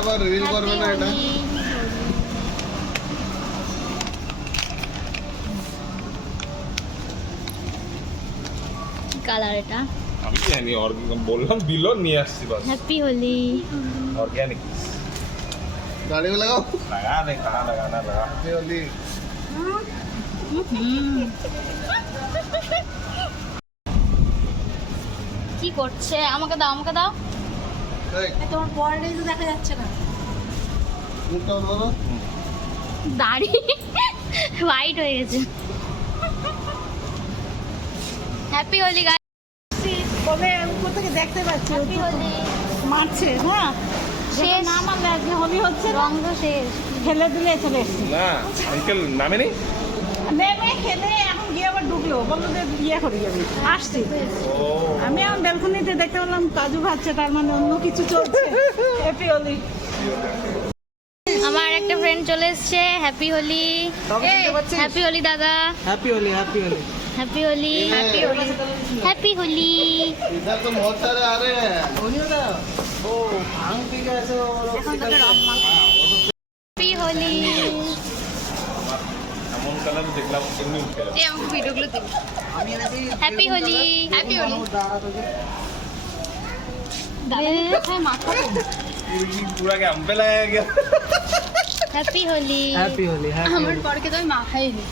আবার রিভিল করবে না এটা। কালার এটা আমি জানি বললাম দিল নিয়ে আসছি বাস। হ্যাপি হোলি। ऑर्गेनिक गाड़ी में लगाओ। लगा दे कहाँ लगाना लगा। हैप्पी होली। কি করছে? আমাকে দাও, আমাকে দাও। তোমার বডিটাই তো দেখা যাচ্ছে না। মুখটা বলো। দাড়ি হোয়াইট হয়ে গেছে। Happy Holi guys. কবে উপর থেকে দেখতে পাচ্ছি হ্যাপি হোলি। মারছে না শেষ। না মারলে আজকে হোলি হচ্ছে না। রং তো শেষ। খেলে দিলে চলে এসছি না अंकल নামে নেই। নেমে খেলে এখন গিয়ে আবার ঢুকলো বললো যে ইয়ে করে যাবি আসছি। আমি আমার ব্যালকনিতে দেখতে পেলাম কাজু খাচ্ছে, তার মানে অন্য কিছু চলছে। হ্যাপি হোলি। আমার একটা ফ্রেন্ড চলে এসেছে। হ্যাপি হোলি। হ্যাপি হোলি দাদা। Happy Holi happy Holi. Happy Holi. Happy Holi. Happy Holi. इधर तो बहुत सारे आ रहे हैं। होली होता ओ भांग पी के ऐसे এখন তোকে রং মাখা। হ্যাপি হোলি। এমন কালার দেখলাম এমনি উঠে এই আমাকে ভিডিওগুলো দিন। আমি এনেছি হ্যাপি হোলি। হ্যাপি হোলি। दादा तुझे দাদা কোথায় মাখাবো? पूरा क्या हम पे लगाया गया। হ্যাপি হোলি। हैप्पी होली আমার পরকে তো আমি মাখাইনি।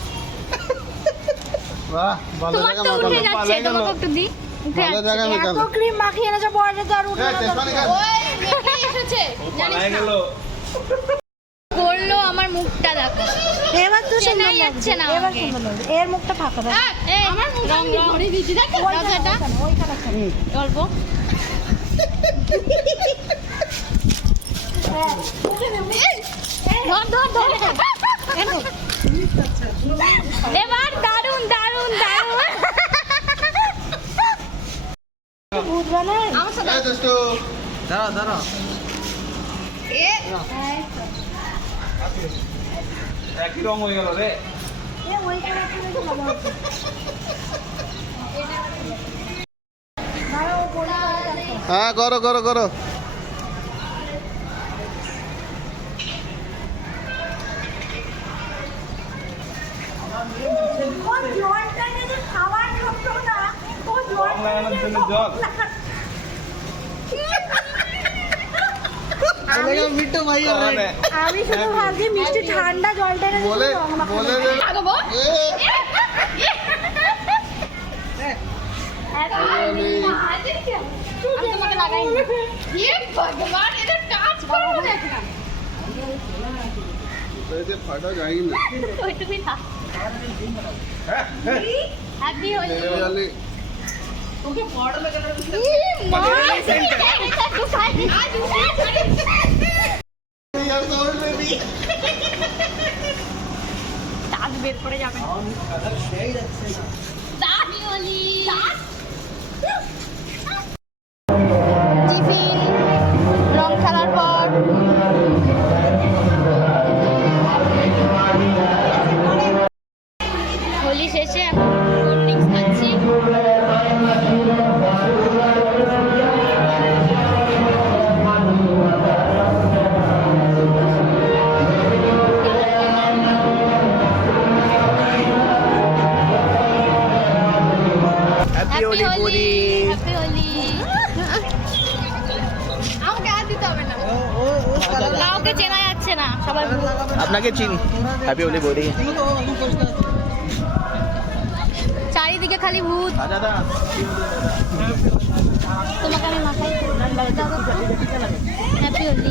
वाह भालो তোমার जगह তো में উঠে कर যাচ্ছে, তোমাকে একটু দি। উঠে ভালো যাচ্ছে। জায়গা में कर এত ক্রিম মাখিয়ে এনেছে বডিতে তো আর উঠে ए चश्मा निकाल। ওই মেঘে এসেছে। वो पलाए गেল। করলো আমার মুখটা দেখো। এবার তো চেনাই সুন্দর যাচ্ছে না এবার আমাকে। সুন্দর লাগছে। এর মুখটা ফাঁকা দেখ। এই আমার মুখটা আমি ভরে দিয়েছি দেখো। রাজাটা ওইখানে অল্প। ধর ধর ধর। এবার দারুন দারুন দারুন। ভূত বানায়। আমার সাথে ए दोस्तों दादा दादा একই রং হয়ে গেল রে। এ ওইখানে একটা দেখো ভালো আছে। দাঁড়াও পড়ে যাচ্ছে। हाँ करो करो करो। ও জলটা নিয়ে খাবার খাবো না। ও রং লাগানোর জন্য জল। चलेगा मिट्टू भाई कौन है? আমি শুধু ভাবছি মিষ্টি ঠান্ডা জলটা নিয়ে बोले बोले दे। লাগাবো। ए আমি তোমাকে লাগাইনি। ये भगवान এটা টাচ করো না এখন। ऐसे फटा जाएगी ना। ওইটুকুই থাক। হ্যাপি হোলি। ये वाली তোকে বড় লাগানো মা এটা তো খাই আজ यार तोड़ ले भी। দাঁত বের করে যাবে। হ্যাপি হোলি। টিফিন রং খেলার পর হোলি শেষে এখন কোল্ড ড্রিঙ্কস খাচ্ছি। हैप्पी होली पूरी হ্যাপি হোলি। আমাকে আর দিতে হবে না, उस कलर কাউকে চেনা যাচ্ছে না, সবাই আপনাকে চিনি হ্যাপি হোলি বডি চারিদিকে খালি ভূত। দাদা তোমাকে আমি মাথায় হ্যাপি হোলি।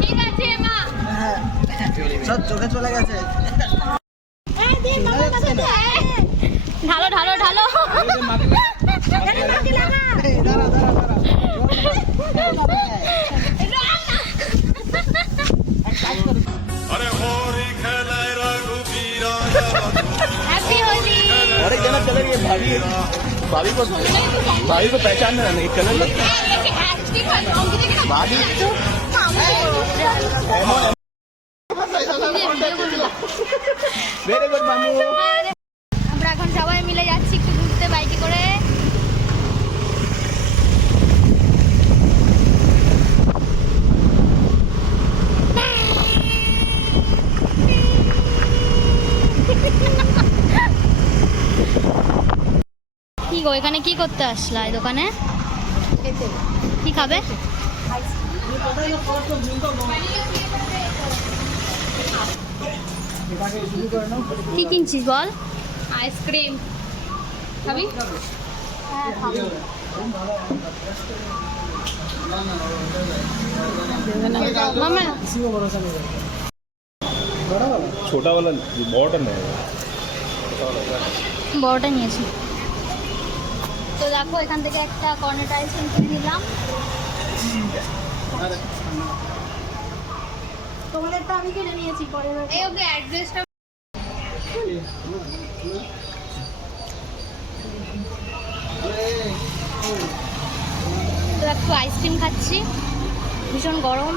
ঠিক আছে মা। সব চোখে চলে গেছে ঢালো ঢালো ঢালো। দাঁড়া দাঁড়া দাঁড়া হ্যাপি হোলি। और एक जना कलर ये भाभी भाभी को पहचानना नहीं कलर भाभी वेरी गुड मामू আমরা এখন সবাই মিলে যাচ্ছি একটু ঘুরতে বাইকে করে। কি গো এখানে কি করতে আসলা এই দোকানে? কি খাবে? কি কিনছিস বল? আইসক্রিম খাবি? হ্যাঁ খাবো। মামা छोटा वाला बॉटल है বড়টা নিয়েছি। তো দেখো এখান থেকে একটা কর্নেট আইসক্রিম কিনে নিলাম। তোমাদেরটা আমি কিনে নিয়েছি পরে। এই ওকে অ্যাড্রেসটা তো একটু আইসক্রিম খাচ্ছি, ভীষণ গরম।